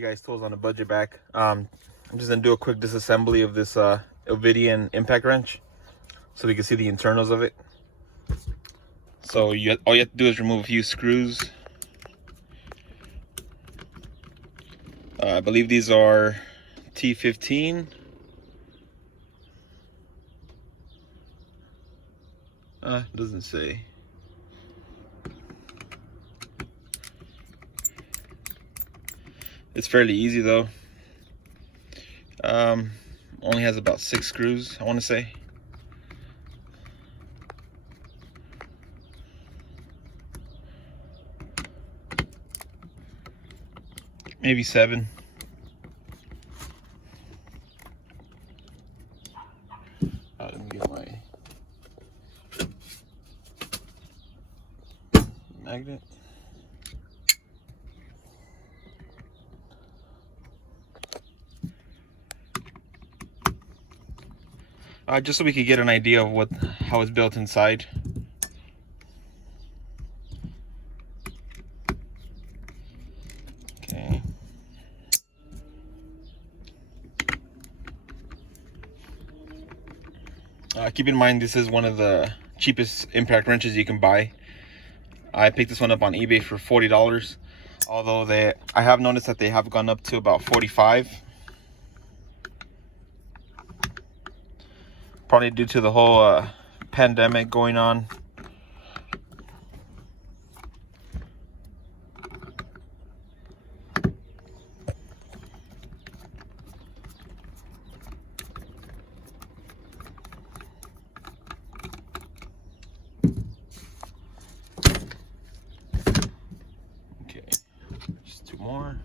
Hey guys, Tools on a Budget back. I'm just gonna do a quick disassembly of this Lvidian impact wrench so we can see the internals of it. So all you have to do is remove a few screws. I believe these are T15. Doesn't say. It's fairly easy though. Only has about 6 screws, I want to say. Maybe 7. Let me get my magnet. Just so we could get an idea of how it's built inside. Okay. Keep in mind this is one of the cheapest impact wrenches you can buy. I picked this one up on eBay for $40, although I have noticed that they have gone up to about $45. Probably due to the whole pandemic going on. Okay, just 2 more.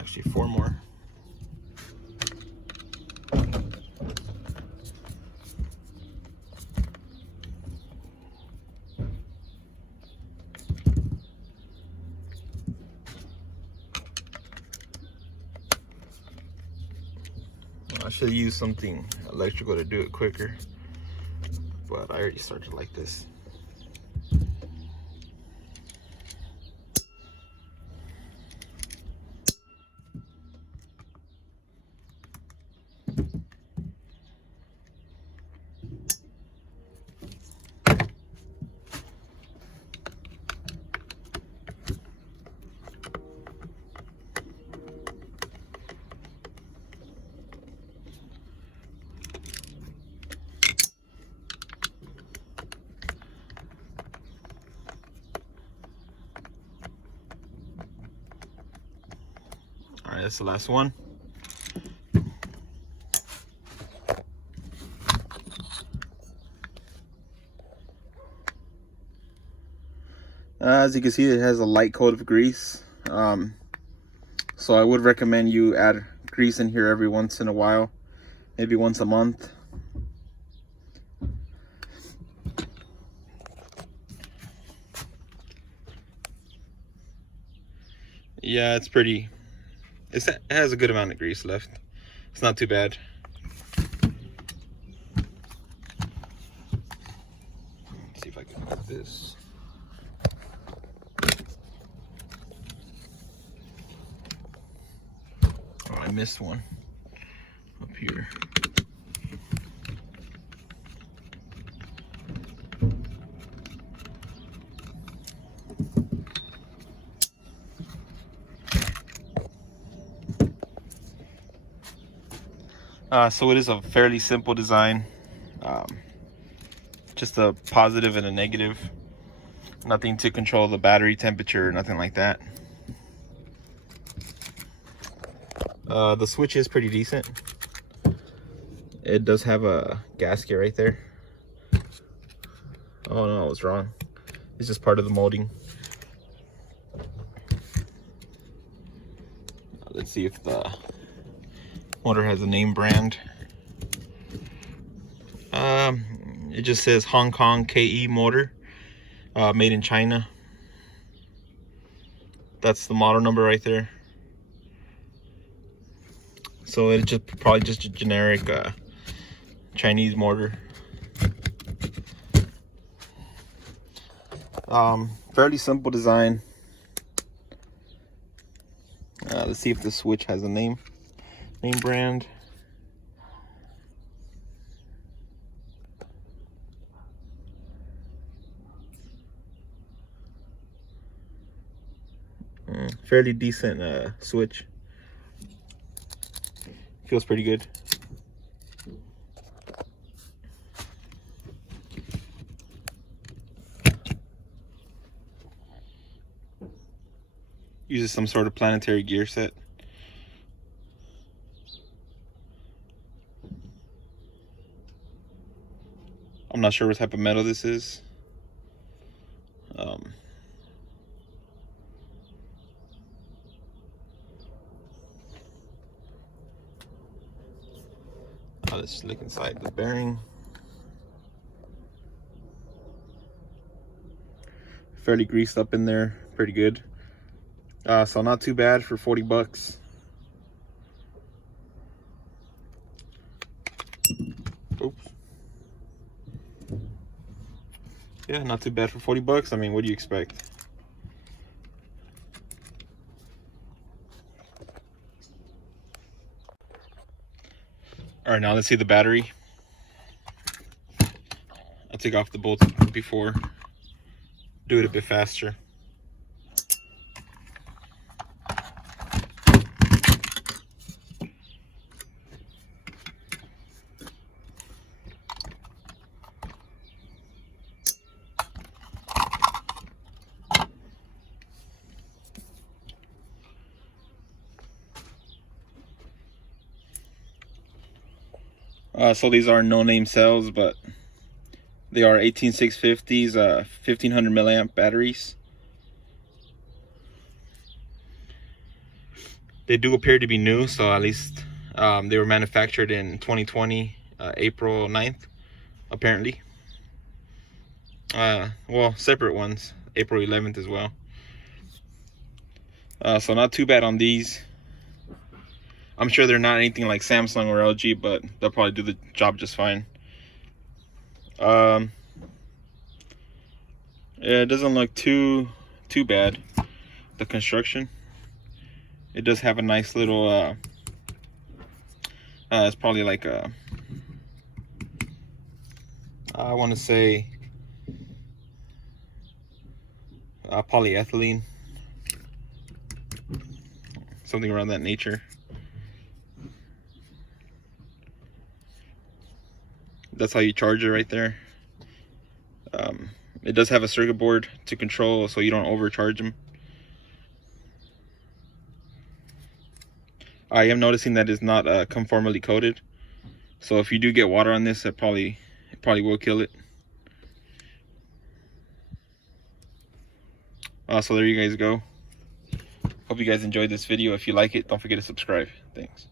Actually 4 more. I should use something electrical to do it quicker, but I already started like this. All right, that's the last one. As you can see, it has a light coat of grease. So I would recommend you add grease in here every once in a while, maybe once a month. Yeah, it has a good amount of grease left. It's not too bad. Let's see if I can move this. Oh, I missed one up here. So it is a fairly simple design, just a positive and a negative. Nothing to control the battery temperature, nothing like that. The switch is pretty decent. It does have a gasket right there. Oh no, I was wrong. It's just part of the molding. Let's see if the motor has a name brand. It just says Hong Kong KE motor, made in China. That's the model number right there. So it's just probably just a generic Chinese mortar. Fairly simple design. Let's see if the switch has a name brand. Fairly decent switch. Feels pretty good. Uses some sort of planetary gear set. I'm not sure what type of metal this is. Let's look inside the bearing. Fairly greased up in there, pretty good. So not too bad for 40 bucks. Oops. Yeah, not too bad for 40 bucks. I mean, what do you expect? All right, now let's see the battery. I'll take off the bolts before. Do it a bit faster. So these are no-name cells, but they are 18650s, 1500 milliamp batteries. They do appear to be new, so at least they were manufactured in 2020, April 9th, apparently. Well, separate ones, April 11th as well. So not too bad on these. I'm sure they're not anything like Samsung or LG, but they'll probably do the job just fine. Yeah, it doesn't look too bad. The construction, it does have a nice little it's probably like a, I want to say polyethylene, something around that nature. That's how you charge it right there. It does have a circuit board to control so you don't overcharge them. I am noticing that it's not conformally coated, so if you do get water on this, it probably will kill it. So there you guys go. Hope you guys enjoyed this video. If you like it, don't forget to subscribe. Thanks.